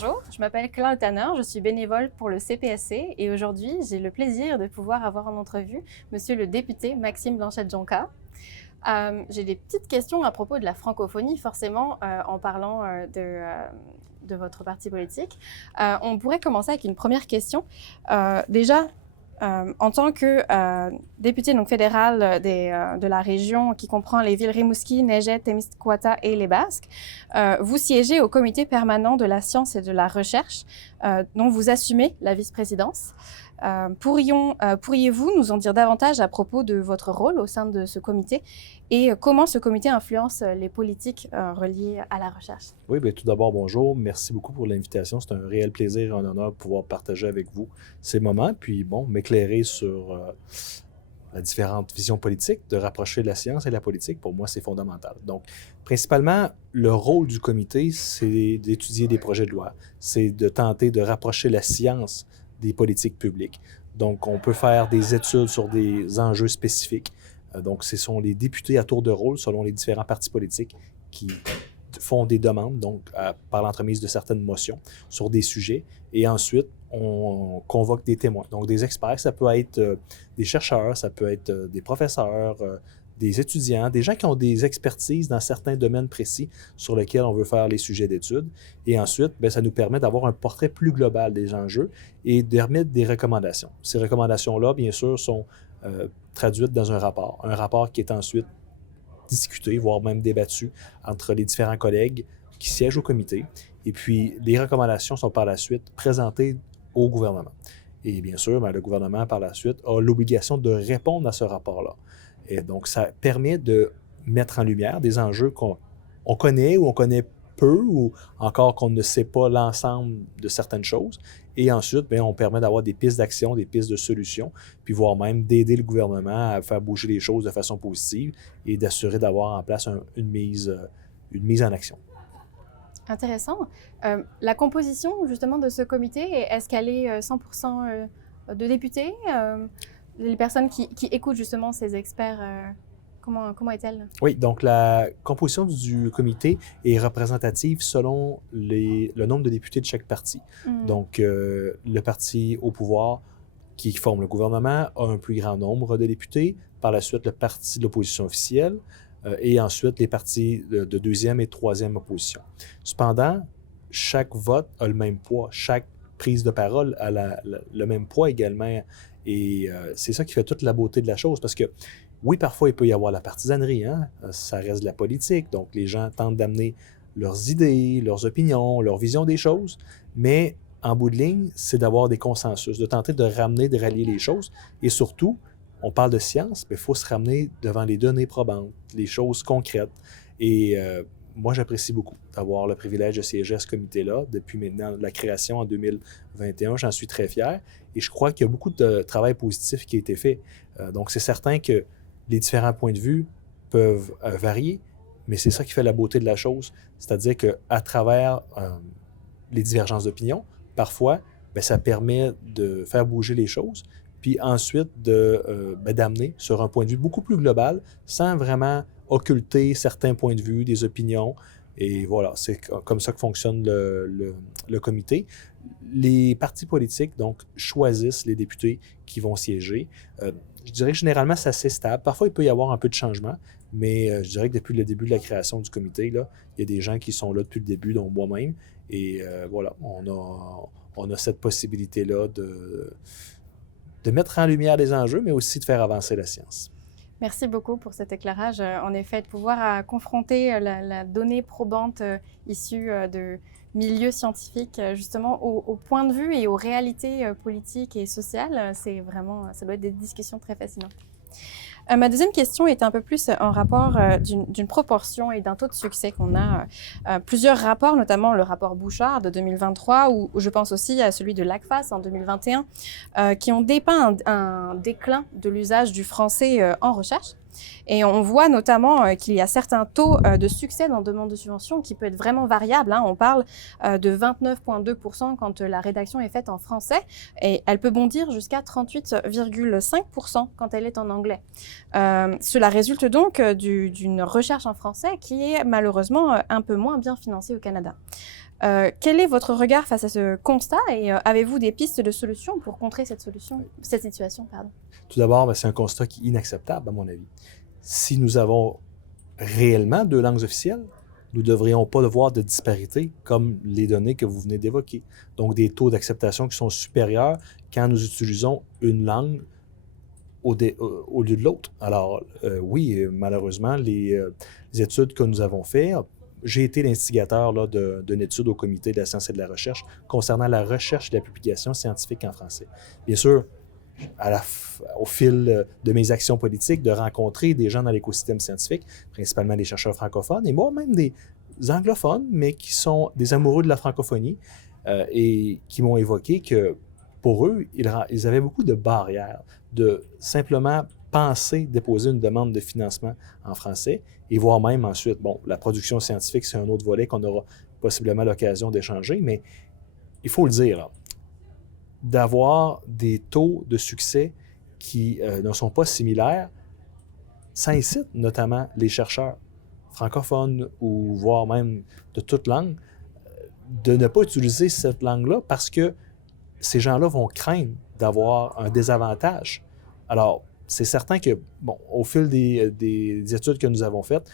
Bonjour, je m'appelle Claude Tanner, je suis bénévole pour le CPSC et aujourd'hui, j'ai le plaisir de pouvoir avoir en entrevue Monsieur le député Maxime Blanchette-Jonca. J'ai des petites questions à propos de la francophonie, forcément, en parlant de votre parti politique. On pourrait commencer avec une première question. Déjà, en tant que député donc, fédéral de la région qui comprend les villes Rimouski, Neiget, Témiscouata et les Basques, vous siégez au comité permanent de la science et de la recherche, dont vous assumez la vice-présidence. Pourriez-vous nous en dire davantage à propos de votre rôle au sein de ce comité et comment ce comité influence les politiques reliées à la recherche? Oui, bien, tout d'abord, bonjour. Merci beaucoup pour l'invitation. C'est un réel plaisir et un honneur de pouvoir partager avec vous ces moments, puis bon, m'éclairer sur la différente vision politique, de rapprocher la science et la politique. Pour moi, c'est fondamental. Donc, principalement, le rôle du comité, c'est d'étudier des projets de loi. C'est de tenter de rapprocher la science des politiques publiques. Donc, on peut faire des études sur des enjeux spécifiques. Donc, ce sont les députés à tour de rôle, selon les différents partis politiques, qui font des demandes, donc par l'entremise de certaines motions sur des sujets. Et ensuite, on convoque des témoins, donc des experts. Ça peut être des chercheurs, ça peut être des professeurs, des étudiants, des gens qui ont des expertises dans certains domaines précis sur lesquels on veut faire les sujets d'études. Et ensuite, bien, ça nous permet d'avoir un portrait plus global des enjeux et d'émettre des recommandations. Ces recommandations-là, bien sûr, sont traduites dans un rapport qui est ensuite discuté, voire même débattu entre les différents collègues qui siègent au comité. Et puis, les recommandations sont par la suite présentées au gouvernement. Et bien sûr, bien, le gouvernement, par la suite, a l'obligation de répondre à ce rapport-là. Et donc, ça permet de mettre en lumière des enjeux qu'on connaît ou on connaît peu ou encore qu'on ne sait pas l'ensemble de certaines choses. Et ensuite, bien, on permet d'avoir des pistes d'action, des pistes de solutions, puis voire même d'aider le gouvernement à faire bouger les choses de façon positive et d'assurer d'avoir en place une mise en action. Intéressant. La composition justement de ce comité, est-ce qu'elle est 100% de députés? Les personnes qui écoutent justement ces experts, comment est-elle? Oui, donc la composition du comité est représentative selon le nombre de députés de chaque parti. Donc, le parti au pouvoir qui forme le gouvernement a un plus grand nombre de députés. Par la suite, le parti de l'opposition officielle et ensuite les partis de deuxième et troisième opposition. Cependant, chaque vote a le même poids. Chaque prise de parole a le même poids également. Et c'est ça qui fait toute la beauté de la chose parce que oui, parfois, il peut y avoir la partisanerie, hein? Ça reste de la politique, donc les gens tentent d'amener leurs idées, leurs opinions, leur vision des choses, mais en bout de ligne, c'est d'avoir des consensus, de tenter de ramener, de rallier les choses, et surtout, on parle de science, mais il faut se ramener devant les données probantes, les choses concrètes, et moi, j'apprécie beaucoup d'avoir le privilège de siéger à ce comité-là depuis maintenant la création en 2021, j'en suis très fier, et je crois qu'il y a beaucoup de travail positif qui a été fait, donc c'est certain que les différents points de vue peuvent varier, mais c'est ça qui fait la beauté de la chose. C'est-à-dire qu'à travers les divergences d'opinion, parfois, bien, ça permet de faire bouger les choses, puis ensuite d'amener sur un point de vue beaucoup plus global, sans vraiment occulter certains points de vue, des opinions. Et voilà, c'est comme ça que fonctionne le comité. Les partis politiques, donc, choisissent les députés qui vont siéger. Je dirais que généralement, c'est assez stable. Parfois, il peut y avoir un peu de changement, mais je dirais que depuis le début de la création du comité, là, il y a des gens qui sont là depuis le début, dont moi-même. Et voilà, on a cette possibilité-là de mettre en lumière les enjeux, mais aussi de faire avancer la science. Merci beaucoup pour cet éclairage. En effet, de pouvoir confronter la donnée probante issue de milieux scientifiques justement au point de vue et aux réalités politiques et sociales, c'est vraiment, ça doit être des discussions très fascinantes. Ma deuxième question est un peu plus en rapport d'une proportion et d'un taux de succès qu'on a. Plusieurs rapports, notamment le rapport Bouchard de 2023, ou je pense aussi à celui de l'ACFAS en 2021, qui ont dépeint un déclin de l'usage du français en recherche. Et on voit notamment qu'il y a certains taux de succès dans demande de subvention qui peut être vraiment variable, hein. On parle de 29,2% quand la rédaction est faite en français et elle peut bondir jusqu'à 38,5% quand elle est en anglais. Cela résulte donc d'une recherche en français qui est malheureusement un peu moins bien financée au Canada. Quel est votre regard face à ce constat et avez-vous des pistes de solutions pour contrer cette situation, pardon? Tout d'abord, c'est un constat qui est inacceptable, à mon avis. Si nous avons réellement 2 langues officielles, nous ne devrions pas voir de disparité comme les données que vous venez d'évoquer. Donc, des taux d'acceptation qui sont supérieurs quand nous utilisons une langue au lieu de l'autre. Alors, oui, malheureusement, les études que nous avons faites, j'ai été l'instigateur d'une étude au Comité de la science et de la recherche concernant la recherche et la publication scientifique en français. Bien sûr, au fil de mes actions politiques, de rencontrer des gens dans l'écosystème scientifique, principalement des chercheurs francophones, et moi même des anglophones, mais qui sont des amoureux de la francophonie, et qui m'ont évoqué que pour eux, ils avaient beaucoup de barrières, de simplement penser déposer une demande de financement en français, et voire même ensuite, la production scientifique, c'est un autre volet qu'on aura possiblement l'occasion d'échanger, mais il faut le dire, là, d'avoir des taux de succès qui ne sont pas similaires, ça incite notamment les chercheurs francophones ou voire même de toute langue de ne pas utiliser cette langue-là parce que ces gens-là vont craindre d'avoir un désavantage. Alors, c'est certain que, au fil des études que nous avons faites,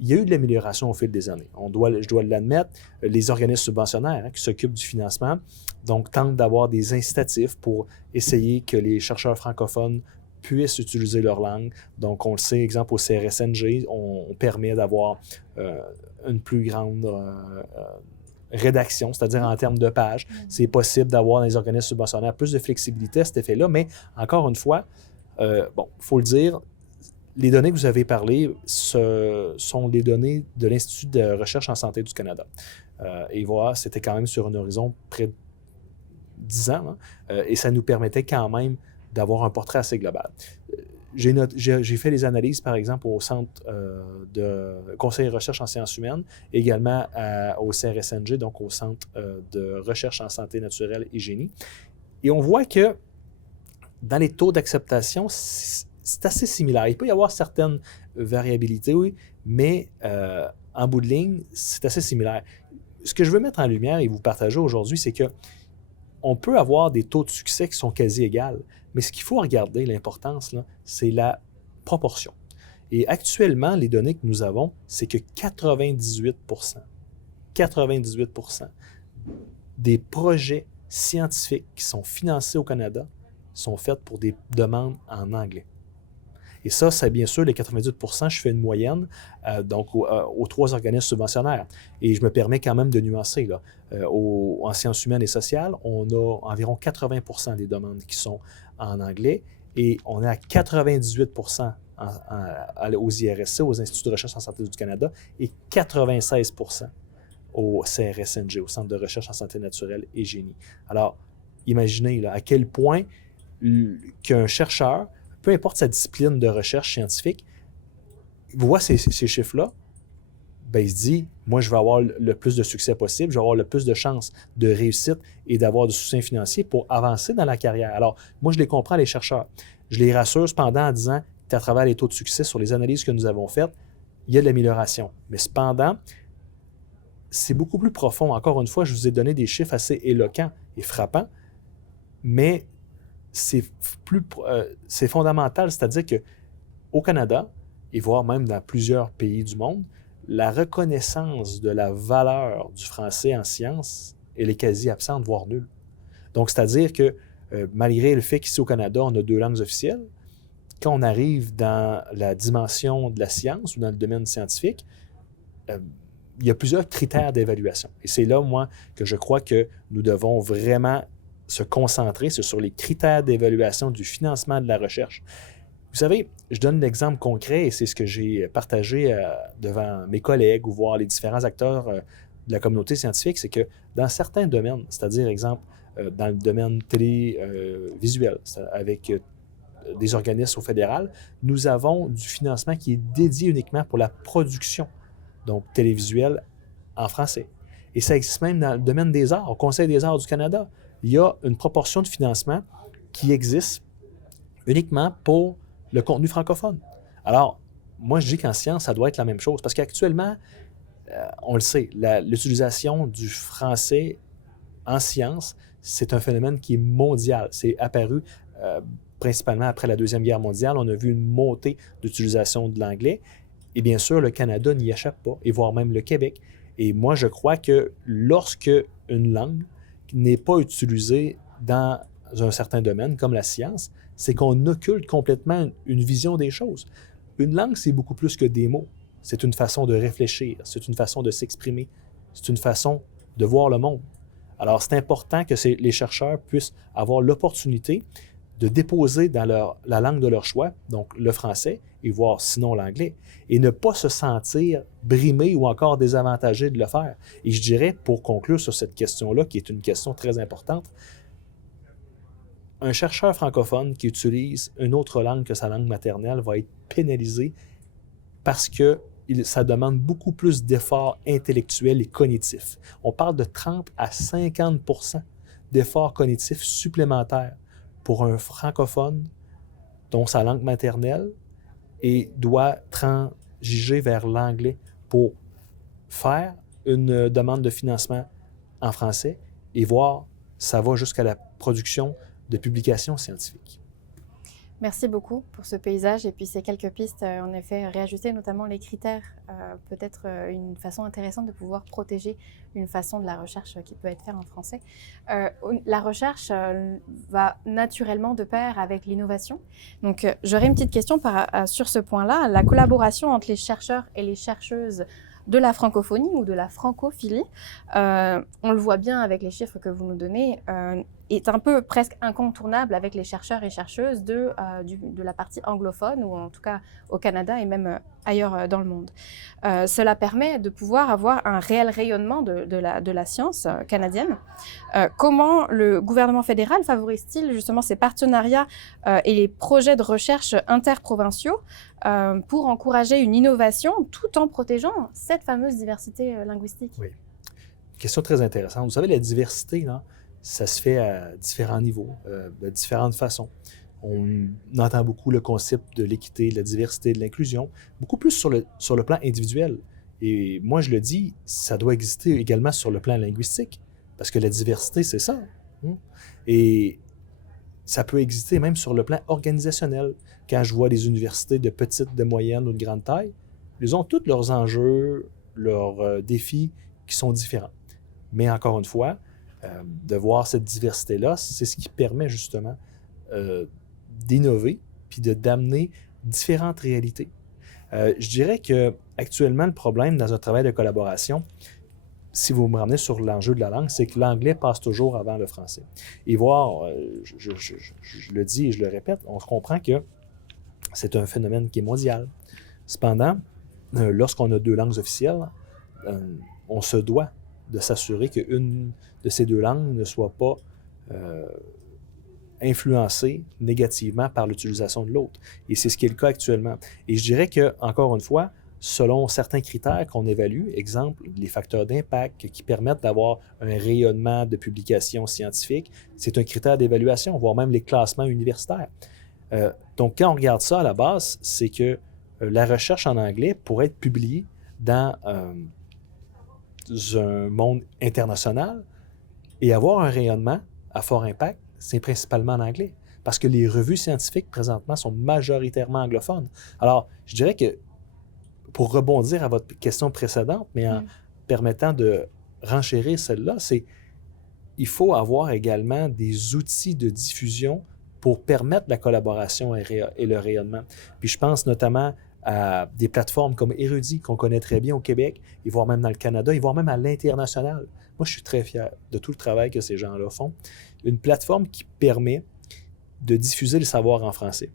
il y a eu de l'amélioration au fil des années. Je dois l'admettre, les organismes subventionnaires qui s'occupent du financement, donc tentent d'avoir des incitatifs pour essayer que les chercheurs francophones puissent utiliser leur langue. Donc, on le sait, exemple au CRSNG, on permet d'avoir une plus grande rédaction, c'est-à-dire en termes de pages. C'est possible d'avoir dans les organismes subventionnaires plus de flexibilité à cet effet-là, mais encore une fois, il faut le dire, les données que vous avez parlé sont les données de l'Institut de recherche en santé du Canada. Et voilà, c'était quand même sur un horizon près de 10 ans, et ça nous permettait quand même d'avoir un portrait assez global. J'ai fait les analyses, par exemple, au Centre de conseil et recherche en sciences humaines, également au CRSNG, donc au Centre de recherche en santé naturelle et génie. Et on voit que dans les taux d'acceptation, c'est assez similaire. Il peut y avoir certaines variabilités, oui, mais en bout de ligne, c'est assez similaire. Ce que je veux mettre en lumière et vous partager aujourd'hui, c'est que on peut avoir des taux de succès qui sont quasi égaux, mais ce qu'il faut regarder, l'importance, là, c'est la proportion. Et actuellement, les données que nous avons, c'est que 98% des projets scientifiques qui sont financés au Canada sont faits pour des demandes en anglais. Et ça, c'est bien sûr, les 98%, je fais une moyenne aux 3 organismes subventionnaires. Et je me permets quand même de nuancer. Là. En sciences humaines et sociales, on a environ 80% des demandes qui sont en anglais et on est à 98% aux IRSC, aux Instituts de recherche en santé du Canada, et 96% au CRSNG, au Centre de recherche en santé naturelle et génie. Alors, imaginez là, à quel point qu'un chercheur, peu importe sa discipline de recherche scientifique, voit ces chiffres-là, il se dit, moi, je vais avoir le plus de succès possible, je vais avoir le plus de chances de réussite et d'avoir du soutien financier pour avancer dans la carrière. Alors, moi, je les comprends, les chercheurs. Je les rassure cependant en disant qu'à travers les taux de succès sur les analyses que nous avons faites, il y a de l'amélioration. Mais cependant, c'est beaucoup plus profond. Encore une fois, je vous ai donné des chiffres assez éloquents et frappants, mais c'est fondamental, c'est-à-dire qu'au Canada, et voire même dans plusieurs pays du monde, la reconnaissance de la valeur du français en sciences, elle est quasi absente, voire nulle. Donc, c'est-à-dire que malgré le fait qu'ici au Canada, on a 2 langues officielles, quand on arrive dans la dimension de la science ou dans le domaine scientifique, il y a plusieurs critères d'évaluation. Et c'est là, moi, que je crois que nous devons vraiment se concentrer sur les critères d'évaluation du financement de la recherche. Vous savez, je donne l'exemple concret et c'est ce que j'ai partagé devant mes collègues ou voir les différents acteurs de la communauté scientifique, c'est que dans certains domaines, c'est-à-dire, exemple, dans le domaine télévisuel, avec des organismes au fédéral, nous avons du financement qui est dédié uniquement pour la production, donc télévisuelle en français. Et ça existe même dans le domaine des arts, au Conseil des arts du Canada. Il y a une proportion de financement qui existe uniquement pour le contenu francophone. Alors, moi, je dis qu'en science, ça doit être la même chose, parce qu'actuellement, on le sait, l'utilisation du français en sciences, c'est un phénomène qui est mondial. C'est apparu principalement après la Deuxième Guerre mondiale. On a vu une montée d'utilisation de l'anglais. Et bien sûr, le Canada n'y échappe pas, et voire même le Québec. Et moi, je crois que lorsque une langue n'est pas utilisée dans un certain domaine, comme la science, c'est qu'on occulte complètement une vision des choses. Une langue, c'est beaucoup plus que des mots. C'est une façon de réfléchir, c'est une façon de s'exprimer, c'est une façon de voir le monde. Alors, c'est important que les chercheurs puissent avoir l'opportunité de déposer dans la langue de leur choix, donc le français, et voir sinon l'anglais, et ne pas se sentir brimé ou encore désavantagé de le faire. Et je dirais, pour conclure sur cette question-là, qui est une question très importante, un chercheur francophone qui utilise une autre langue que sa langue maternelle va être pénalisé parce que ça demande beaucoup plus d'efforts intellectuels et cognitifs. On parle de 30 à 50 % d'efforts cognitifs supplémentaires pour un francophone dont sa langue maternelle et doit transiger vers l'anglais pour faire une demande de financement en français et voir ça va jusqu'à la production de publications scientifiques. Merci beaucoup pour ce paysage et puis ces quelques pistes, en effet, réajuster notamment les critères, peut-être une façon intéressante de pouvoir protéger une façon de la recherche qui peut être faite en français. La recherche va naturellement de pair avec l'innovation. Donc j'aurais une petite question sur ce point-là. La collaboration entre les chercheurs et les chercheuses de la francophonie ou de la francophilie, on le voit bien avec les chiffres que vous nous donnez, est un peu presque incontournable avec les chercheurs et chercheuses de la partie anglophone, ou en tout cas au Canada et même ailleurs dans le monde. Cela permet de pouvoir avoir un réel rayonnement de la science canadienne. Comment le gouvernement fédéral favorise-t-il justement ces partenariats et les projets de recherche interprovinciaux pour encourager une innovation tout en protégeant cette fameuse diversité linguistique? Oui. Question très intéressante. Vous savez, la diversité, là, ça se fait à différents niveaux, de différentes façons. On entend beaucoup le concept de l'équité, de la diversité, de l'inclusion, beaucoup plus sur le plan individuel. Et moi, je le dis, ça doit exister également sur le plan linguistique, parce que la diversité, c'est ça. Et ça peut exister même sur le plan organisationnel. Quand je vois des universités de petite, de moyenne ou de grande taille, ils ont tous leurs enjeux, leurs défis qui sont différents. Mais encore une fois, de voir cette diversité-là, c'est ce qui permet justement d'innover puis d'amener différentes réalités. Je dirais qu'actuellement, le problème dans un travail de collaboration, si vous me ramenez sur l'enjeu de la langue, c'est que l'anglais passe toujours avant le français. Et voir, je le dis et je le répète, on comprend que c'est un phénomène qui est mondial. Cependant, lorsqu'on a deux langues officielles, on se doit de s'assurer qu'une de ces deux langues ne soit pas influencée négativement par l'utilisation de l'autre. Et c'est ce qui est le cas actuellement. Et je dirais que, encore une fois, selon certains critères qu'on évalue, exemple, les facteurs d'impact qui permettent d'avoir un rayonnement de publications scientifiques, c'est un critère d'évaluation, voire même les classements universitaires. Donc, quand on regarde ça à la base, c'est que la recherche en anglais pourrait être publiée dans un monde international et avoir un rayonnement à fort impact, c'est principalement en anglais. Parce que les revues scientifiques, présentement, sont majoritairement anglophones. Alors, je dirais que, pour rebondir à votre question précédente, mais en permettant de renchérir celle-là, c'est il faut avoir également des outils de diffusion pour permettre la collaboration et le rayonnement. Puis je pense notamment à des plateformes comme Érudit, qu'on connaît très bien au Québec, et voire même dans le Canada, et voire même à l'international. Moi, je suis très fier de tout le travail que ces gens-là font. Une plateforme qui permet de diffuser le savoir en français.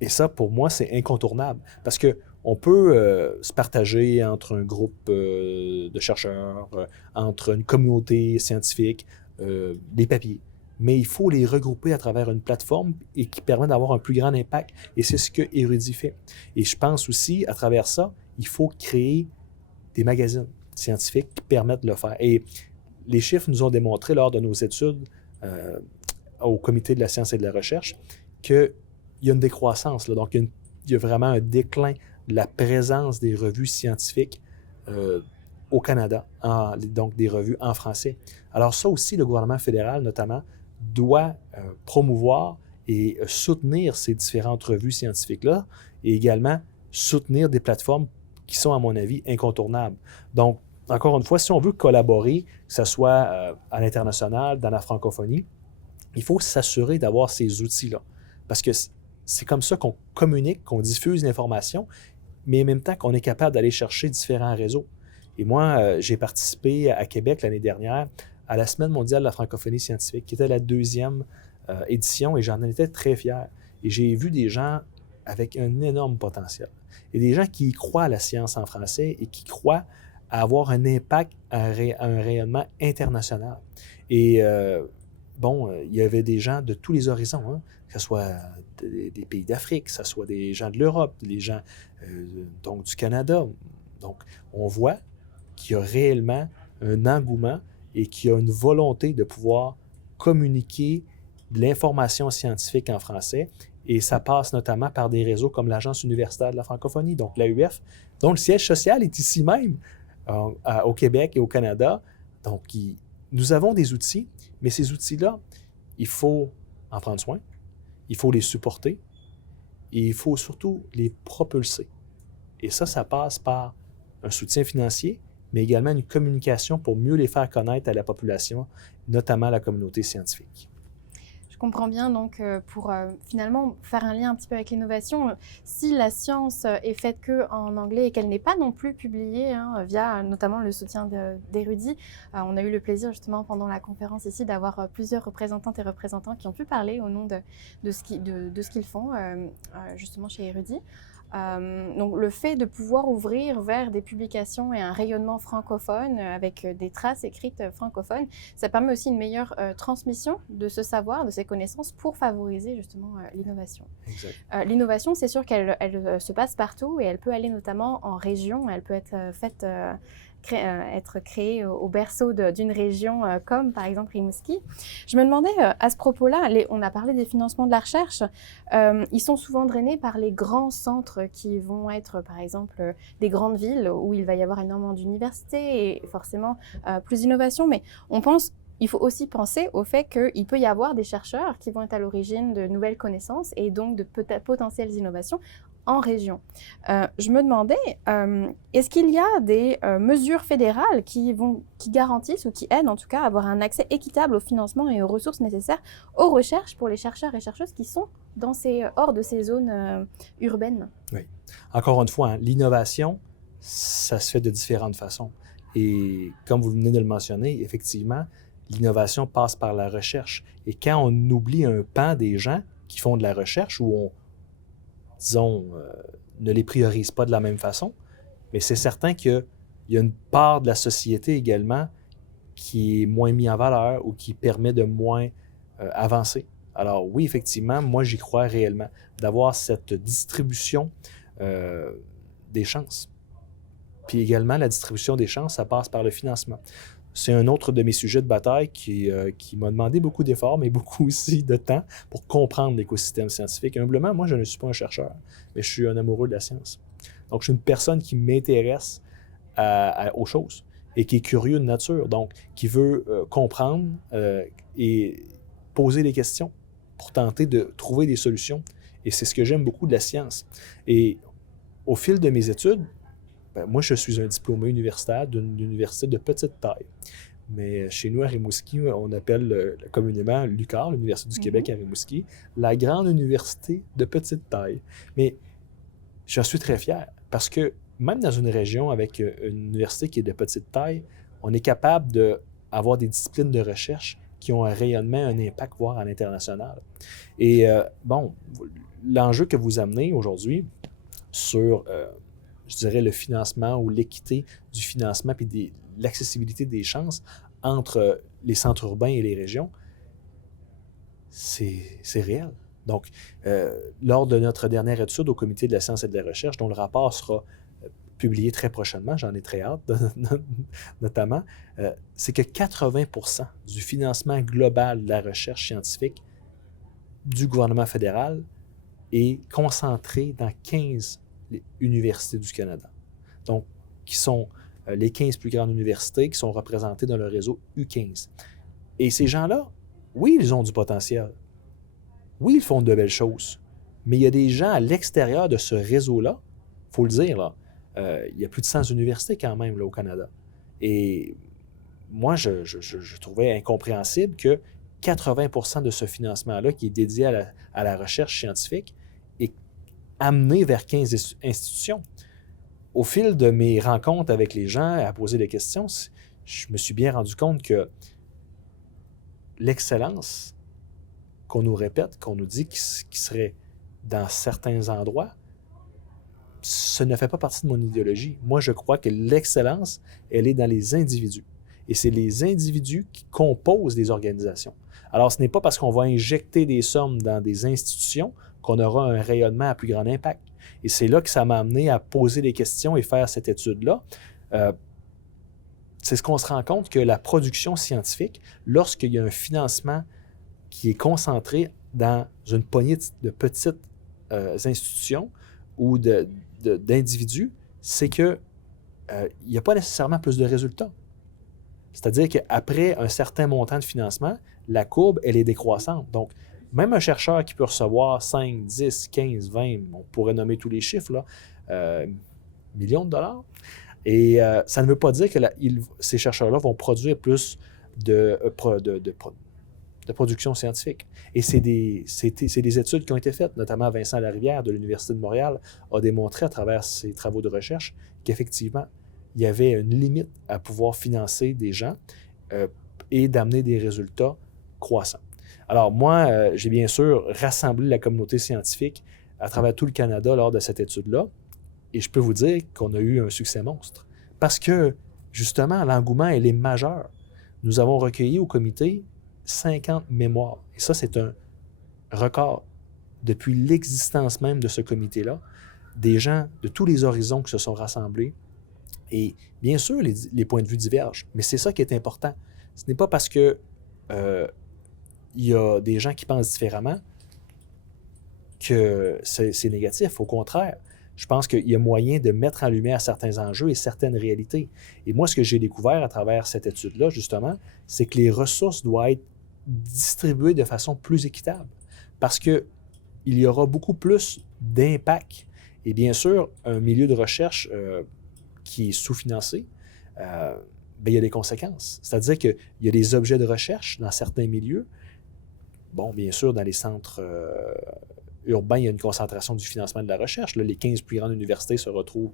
Et ça, pour moi, c'est incontournable. Parce qu'on peut se partager entre un groupe de chercheurs, entre une communauté scientifique, des papiers. Mais il faut les regrouper à travers une plateforme et qui permet d'avoir un plus grand impact. Et c'est ce que Érudit fait. Et je pense aussi, à travers ça, il faut créer des magazines scientifiques qui permettent de le faire. Et les chiffres nous ont démontré lors de nos études au Comité de la science et de la recherche qu'il y a une décroissance. Là. Donc, il y a vraiment un déclin de la présence des revues scientifiques au Canada, donc des revues en français. Alors ça aussi, le gouvernement fédéral notamment doit promouvoir et soutenir ces différentes revues scientifiques-là et également soutenir des plateformes qui sont, à mon avis, incontournables. Donc, encore une fois, si on veut collaborer, que ce soit à l'international, dans la francophonie, il faut s'assurer d'avoir ces outils-là. Parce que c'est comme ça qu'on communique, qu'on diffuse l'information, mais en même temps qu'on est capable d'aller chercher différents réseaux. Et moi, j'ai participé à Québec l'année dernière à la Semaine mondiale de la francophonie scientifique, qui était la 2e édition, et j'en étais très fier. Et j'ai vu des gens avec un énorme potentiel. Et des gens qui croient à la science en français et qui croient à avoir un impact, un rayonnement international. Et il y avait des gens de tous les horizons, hein, que ce soit des pays d'Afrique, que ce soit des gens de l'Europe, des gens donc du Canada. Donc, on voit qu'il y a réellement un engouement et qu'il y a une volonté de pouvoir communiquer de l'information scientifique en français. Et ça passe notamment par des réseaux comme l'Agence universitaire de la francophonie, donc l'AUF, dont le siège social est ici même, au Québec et au Canada. Donc, nous avons des outils, mais ces outils-là, il faut en prendre soin, il faut les supporter et il faut surtout les propulser. Et ça passe par un soutien financier, mais également une communication pour mieux les faire connaître à la population, notamment à la communauté scientifique. Je comprends bien, donc pour finalement faire un lien un petit peu avec l'innovation, si la science est faite qu'en anglais et qu'elle n'est pas non plus publiée via notamment le soutien d'érudits, on a eu le plaisir justement pendant la conférence ici d'avoir plusieurs représentantes et représentants qui ont pu parler au nom de ce qu'ils font justement chez Érudit. Donc le fait de pouvoir ouvrir vers des publications et un rayonnement francophone avec des traces écrites francophones, ça permet aussi une meilleure transmission de ce savoir, de ces connaissances pour favoriser justement l'innovation. L'innovation, c'est sûr qu'elle se passe partout et elle peut aller notamment en région, elle peut être faite être créée au berceau d'une région comme par exemple Rimouski. Je me demandais à ce propos-là, on a parlé des financements de la recherche, ils sont souvent drainés par les grands centres qui vont être par exemple des grandes villes où il va y avoir énormément d'universités et forcément plus d'innovation, mais il faut aussi penser au fait qu'il peut y avoir des chercheurs qui vont être à l'origine de nouvelles connaissances et donc de potentielles innovations en région. Je me demandais, est-ce qu'il y a des mesures fédérales qui garantissent ou qui aident en tout cas à avoir un accès équitable au financement et aux ressources nécessaires aux recherches pour les chercheurs et chercheuses qui sont hors de ces zones urbaines? Oui. Encore une fois, l'innovation, ça se fait de différentes façons. Et comme vous venez de le mentionner, effectivement, l'innovation passe par la recherche. Et quand on oublie un pan des gens qui font de la recherche ou on, disons, ne les priorise pas de la même façon, mais c'est certain qu'il y a une part de la société également qui est moins mise en valeur ou qui permet de moins avancer. Alors oui, effectivement, moi j'y crois réellement, d'avoir cette distribution des chances. Puis également, la distribution des chances, ça passe par le financement. C'est un autre de mes sujets de bataille qui m'a demandé beaucoup d'efforts, mais beaucoup aussi de temps pour comprendre l'écosystème scientifique. Humblement, moi, je ne suis pas un chercheur, mais je suis un amoureux de la science. Donc, je suis une personne qui m'intéresse aux choses et qui est curieux de nature, donc qui veut comprendre et poser des questions pour tenter de trouver des solutions. Et c'est ce que j'aime beaucoup de la science. Et au fil de mes études, moi, je suis un diplômé universitaire d'une université de petite taille. Mais chez nous, à Rimouski, on appelle communément l'UQAR, l'Université du Québec à Rimouski, la grande université de petite taille. Mais j'en suis très fier parce que même dans une région avec une université qui est de petite taille, on est capable d'avoir des disciplines de recherche qui ont un rayonnement, un impact, voire à l'international. Et l'enjeu que vous amenez aujourd'hui sur... je dirais, le financement ou l'équité du financement puis l'accessibilité des chances entre les centres urbains et les régions, c'est réel. Donc, lors de notre dernière étude au Comité de la science et de la recherche, dont le rapport sera publié très prochainement, j'en ai très hâte, notamment, c'est que 80% du financement global de la recherche scientifique du gouvernement fédéral est concentré dans 15 universités du Canada. Donc, qui sont les 15 plus grandes universités qui sont représentées dans le réseau U15. Et ces gens-là, oui, ils ont du potentiel. Oui, ils font de belles choses. Mais il y a des gens à l'extérieur de ce réseau-là, il faut le dire, là, il y a plus de 100 universités quand même là, au Canada. Et moi, je trouvais incompréhensible que 80% de ce financement-là, qui est dédié à la recherche scientifique, est amené vers 15 institutions. Au fil de mes rencontres avec les gens, à poser des questions, je me suis bien rendu compte que l'excellence qu'on nous répète, qu'on nous dit qui serait dans certains endroits, ce ne fait pas partie de mon idéologie. Moi, je crois que l'excellence, elle est dans les individus. Et c'est les individus qui composent les organisations. Alors, ce n'est pas parce qu'on va injecter des sommes dans des institutions qu'on aura un rayonnement à plus grand impact. Et c'est là que ça m'a amené à poser des questions et faire cette étude-là. C'est ce qu'on se rend compte que la production scientifique, lorsqu'il y a un financement qui est concentré dans une poignée de petites institutions ou d'individus, c'est qu'il n'y a pas nécessairement plus de résultats. C'est-à-dire qu'après un certain montant de financement, la courbe, elle est décroissante. Donc, même un chercheur qui peut recevoir 5, 10, 15, 20, on pourrait nommer tous les chiffres, là, millions de dollars, et ça ne veut pas dire que ces chercheurs-là vont produire plus de production scientifique. Et c'est des études qui ont été faites, notamment Vincent Larivière de l'Université de Montréal a démontré à travers ses travaux de recherche qu'effectivement, il y avait une limite à pouvoir financer des gens et d'amener des résultats croissants. Alors moi, j'ai bien sûr rassemblé la communauté scientifique à travers tout le Canada lors de cette étude-là, et je peux vous dire qu'on a eu un succès monstre. Parce que, justement, l'engouement, elle est majeur. Nous avons recueilli au comité 50 mémoires. Et ça, c'est un record depuis l'existence même de ce comité-là. Des gens de tous les horizons qui se sont rassemblés. Et bien sûr, les points de vue divergent, mais c'est ça qui est important. Ce n'est pas parce que il y a des gens qui pensent différemment que c'est négatif. Au contraire, je pense qu'il y a moyen de mettre en lumière certains enjeux et certaines réalités. Et moi, ce que j'ai découvert à travers cette étude-là, justement, c'est que les ressources doivent être distribuées de façon plus équitable parce qu'il y aura beaucoup plus d'impact. Et bien sûr, un milieu de recherche qui est sous-financé, il y a des conséquences. C'est-à-dire qu'il y a des objets de recherche dans certains milieux. Bon, bien sûr, dans les centres urbains, il y a une concentration du financement de la recherche. Là, les 15 plus grandes universités se retrouvent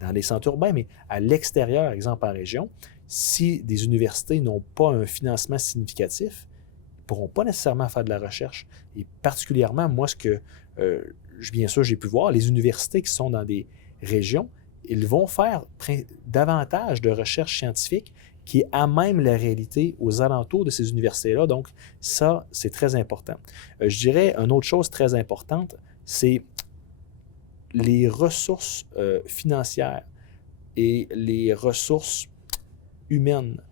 dans les centres urbains, mais à l'extérieur, par exemple en région, si des universités n'ont pas un financement significatif, ils ne pourront pas nécessairement faire de la recherche. Et particulièrement, moi, ce que, bien sûr, j'ai pu voir, les universités qui sont dans des régions, ils vont faire davantage de recherche scientifique qui amène la réalité aux alentours de ces universités-là. Donc, ça, c'est très important. Je dirais une autre chose très importante, c'est les ressources financières et les ressources humaines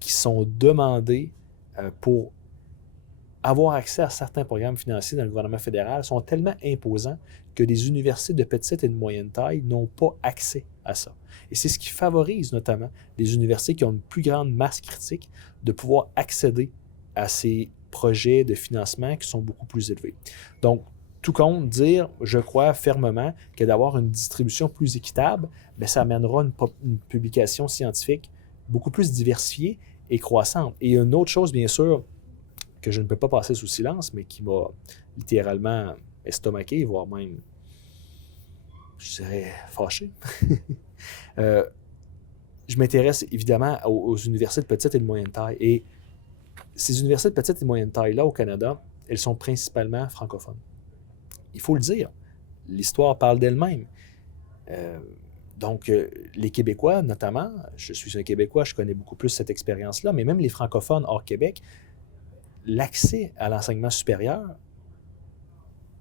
qui sont demandées pour avoir accès à certains programmes financiers dans le gouvernement fédéral sont tellement imposants que les universités de petite et de moyenne taille n'ont pas accès à ça. Et c'est ce qui favorise notamment les universités qui ont une plus grande masse critique de pouvoir accéder à ces projets de financement qui sont beaucoup plus élevés. Donc, tout compte dire, je crois fermement que d'avoir une distribution plus équitable, bien, ça amènera une publication scientifique beaucoup plus diversifiée et croissante. Et une autre chose, bien sûr, que je ne peux pas passer sous silence, mais qui m'a littéralement estomaqué, voire même, je dirais, fâché. Je m'intéresse évidemment aux universités de petite et de moyenne taille. Et ces universités de petite et de moyenne taille-là au Canada, elles sont principalement francophones. Il faut le dire, l'histoire parle d'elle-même. Donc, les Québécois, notamment, je suis un Québécois, je connais beaucoup plus cette expérience-là, mais même les francophones hors Québec, l'accès à l'enseignement supérieur,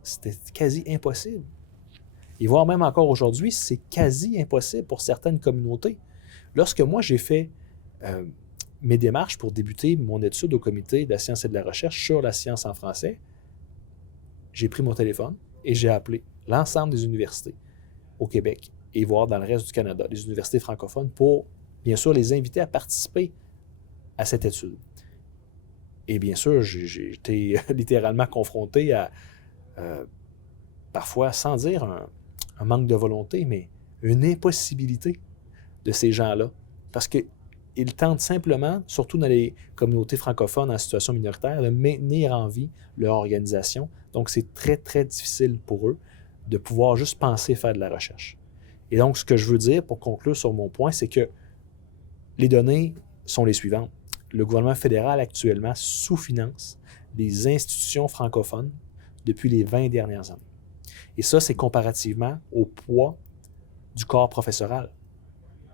c'était quasi impossible. Et voire même encore aujourd'hui, c'est quasi impossible pour certaines communautés. Lorsque moi, j'ai fait mes démarches pour débuter mon étude au Comité de la science et de la recherche sur la science en français, j'ai pris mon téléphone et j'ai appelé l'ensemble des universités au Québec et voir dans le reste du Canada, les universités francophones, pour, bien sûr, les inviter à participer à cette étude. Et bien sûr, j'ai été littéralement confronté à, parfois, sans dire un manque de volonté, mais une impossibilité de ces gens-là. Parce qu'ils tentent simplement, surtout dans les communautés francophones en situation minoritaire, de maintenir en vie leur organisation. Donc, c'est très, très difficile pour eux de pouvoir juste penser faire de la recherche. Et donc, ce que je veux dire, pour conclure sur mon point, c'est que les données sont les suivantes. Le gouvernement fédéral actuellement sous-finance les institutions francophones depuis les 20 dernières années. Et ça, c'est comparativement au poids du corps professoral.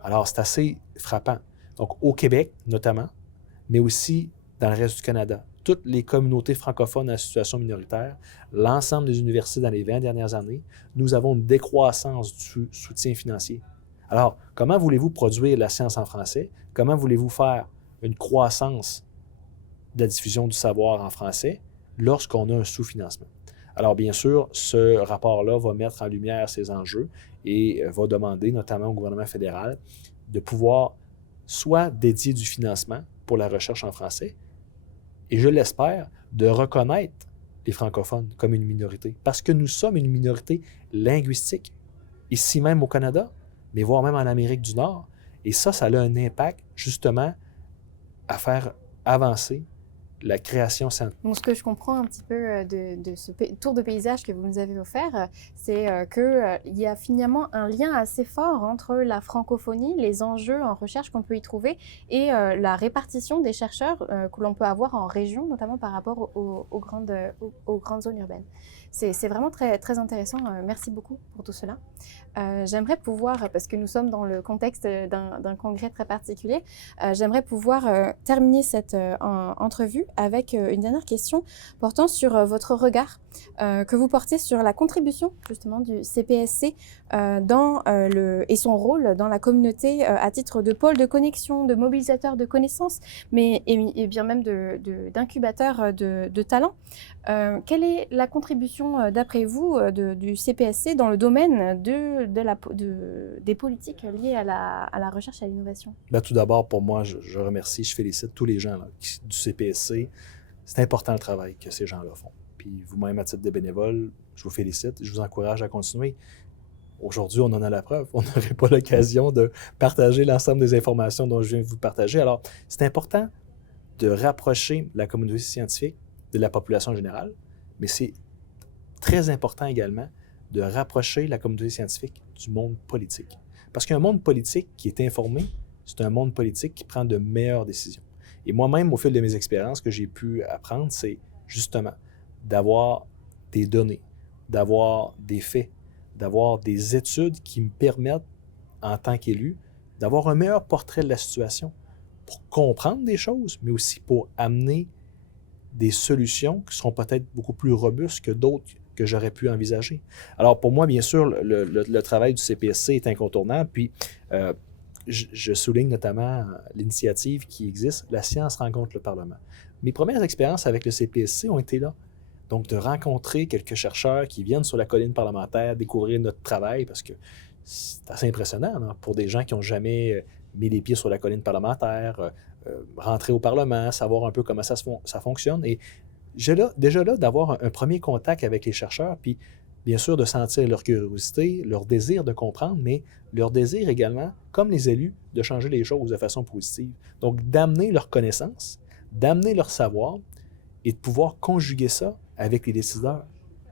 Alors, c'est assez frappant. Donc, au Québec, notamment, mais aussi dans le reste du Canada, toutes les communautés francophones en situation minoritaire, l'ensemble des universités dans les 20 dernières années, nous avons une décroissance du soutien financier. Alors, comment voulez-vous produire la science en français? Comment voulez-vous faire une croissance de la diffusion du savoir en français lorsqu'on a un sous-financement? Alors, bien sûr, ce rapport-là va mettre en lumière ces enjeux et va demander, notamment au gouvernement fédéral, de pouvoir soit dédier du financement pour la recherche en français, et je l'espère, de reconnaître les francophones comme une minorité, parce que nous sommes une minorité linguistique, ici même au Canada, mais voire même en Amérique du Nord, et ça a un impact, justement, à faire avancer la création scientifique. Bon, ce que je comprends un petit peu de ce tour de paysage que vous nous avez offert, c'est qu'il y a finalement un lien assez fort entre la francophonie, les enjeux en recherche qu'on peut y trouver et la répartition des chercheurs que l'on peut avoir en région, notamment par rapport aux grandes zones urbaines. C'est vraiment très, très intéressant. Merci beaucoup pour tout cela. J'aimerais pouvoir, parce que nous sommes dans le contexte d'un congrès très particulier, j'aimerais pouvoir terminer cette entrevue avec une dernière question portant sur votre regard que vous portez sur la contribution justement du CPSC et son rôle dans la communauté à titre de pôle de connexion, de mobilisateur de connaissances, mais et bien même d'incubateur de talents. Quelle est la contribution d'après vous du CPSC dans le domaine des politiques liées à la recherche et à l'innovation? Bien, tout d'abord, pour moi, je remercie, je félicite tous les gens là, du CPSC. C'est important le travail que ces gens-là font. Puis vous-même, à titre de bénévole, je vous félicite, je vous encourage à continuer. Aujourd'hui, on en a la preuve. On n'aurait pas l'occasion de partager l'ensemble des informations dont je viens de vous partager. Alors, c'est important de rapprocher la communauté scientifique de la population générale, mais c'est très important également de rapprocher la communauté scientifique du monde politique. Parce qu'un monde politique qui est informé, c'est un monde politique qui prend de meilleures décisions. Et moi-même, au fil de mes expériences, ce que j'ai pu apprendre, c'est justement d'avoir des données, d'avoir des faits, d'avoir des études qui me permettent, en tant qu'élu, d'avoir un meilleur portrait de la situation pour comprendre des choses, mais aussi pour amener des solutions qui seront peut-être beaucoup plus robustes que d'autres que j'aurais pu envisager. Alors, pour moi, bien sûr, le travail du CPSC est incontournable, puis je souligne notamment l'initiative qui existe, La science rencontre le Parlement. Mes premières expériences avec le CPSC ont été là. Donc, de rencontrer quelques chercheurs qui viennent sur la colline parlementaire, découvrir notre travail, parce que c'est assez impressionnant là, pour des gens qui n'ont jamais mis les pieds sur la colline parlementaire, rentrer au Parlement, savoir un peu comment ça fonctionne. Et déjà là, d'avoir un premier contact avec les chercheurs, puis bien sûr de sentir leur curiosité, leur désir de comprendre, mais leur désir également, comme les élus, de changer les choses de façon positive. Donc, d'amener leur connaissance, d'amener leur savoir et de pouvoir conjuguer ça avec les décideurs.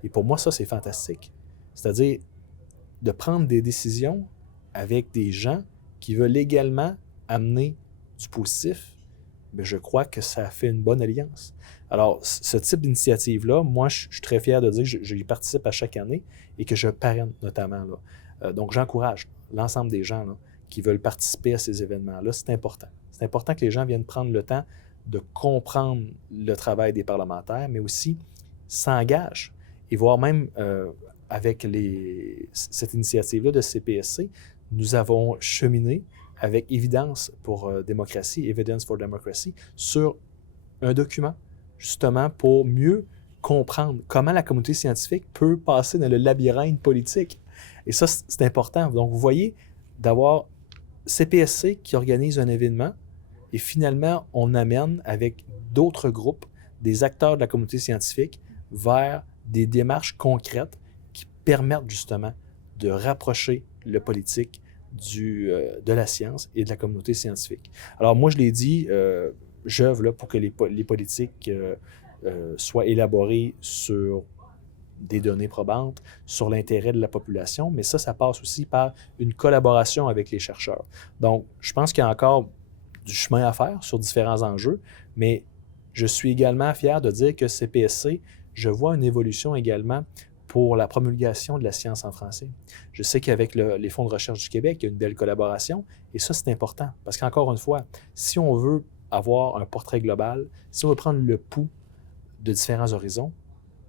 Et pour moi, ça, c'est fantastique. C'est-à-dire de prendre des décisions avec des gens qui veulent également amener du positif, bien, je crois que ça fait une bonne alliance. Alors, ce type d'initiative-là, moi, je suis très fier de dire que j'y participe à chaque année et que je parraine notamment. Là. Donc, j'encourage l'ensemble des gens là, qui veulent participer à ces événements-là. C'est important. C'est important que les gens viennent prendre le temps de comprendre le travail des parlementaires, mais aussi s'engagent et voire même avec cette initiative-là de CPSC, nous avons cheminé avec Évidence pour démocratie, Evidence for Democracy, sur un document, justement pour mieux comprendre comment la communauté scientifique peut passer dans le labyrinthe politique Et ça, c'est important. Donc, vous voyez, d'avoir CPSC qui organise un événement et finalement, on amène avec d'autres groupes, des acteurs de la communauté scientifique, vers des démarches concrètes qui permettent justement de rapprocher le politique de la science et de la communauté scientifique. Alors moi, je l'ai dit, j'œuvre pour que les politiques soient élaborées sur des données probantes, sur l'intérêt de la population, mais ça passe aussi par une collaboration avec les chercheurs. Donc, je pense qu'il y a encore du chemin à faire sur différents enjeux, mais je suis également fier de dire que CPSC, je vois une évolution également pour la promulgation de la science en français. Je sais qu'avec les fonds de recherche du Québec, il y a une belle collaboration, et ça, c'est important, parce qu'encore une fois, si on veut avoir un portrait global, si on veut prendre le pouls de différents horizons,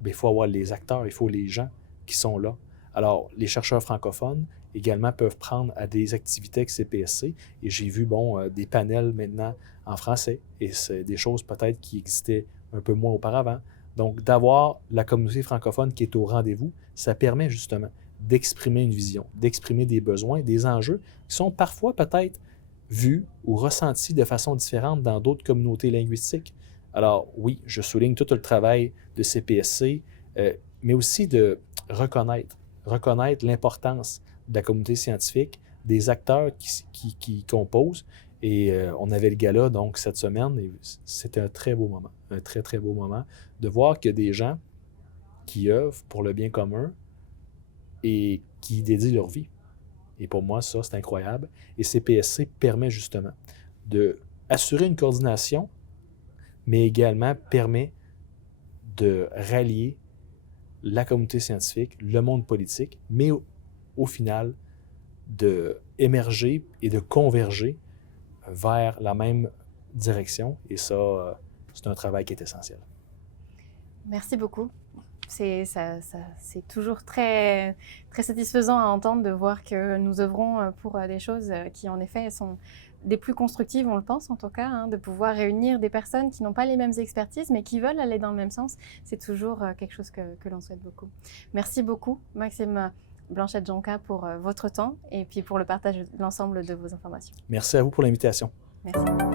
bien, il faut avoir les acteurs, il faut les gens qui sont là. Alors, les chercheurs francophones également peuvent prendre à des activités avec CPSC, et j'ai vu, des panels maintenant en français, et c'est des choses peut-être qui existaient un peu moins auparavant. Donc, d'avoir la communauté francophone qui est au rendez-vous, ça permet justement d'exprimer une vision, d'exprimer des besoins, des enjeux qui sont parfois peut-être vus ou ressentis de façon différente dans d'autres communautés linguistiques. Alors oui, je souligne tout le travail de CPSC, mais aussi de reconnaître l'importance de la communauté scientifique, des acteurs qui composent. Et on avait le gala donc cette semaine, et c'était un très beau moment, un très, très beau moment, de voir qu'il y a des gens qui œuvrent pour le bien commun et qui dédient leur vie. Et pour moi, ça, c'est incroyable. Et CPSC permet justement d'assurer une coordination, mais également permet de rallier la communauté scientifique, le monde politique, mais au final, d'émerger et de converger vers la même direction. Et ça, c'est un travail qui est essentiel. Merci beaucoup. C'est toujours très, très satisfaisant à entendre de voir que nous œuvrons pour des choses qui, en effet, sont des plus constructives, on le pense en tout cas, de pouvoir réunir des personnes qui n'ont pas les mêmes expertises, mais qui veulent aller dans le même sens. C'est toujours quelque chose que l'on souhaite beaucoup. Merci beaucoup, Maxime Blanchette-Jonca, pour votre temps et puis pour le partage de l'ensemble de vos informations. Merci à vous pour l'invitation. Merci.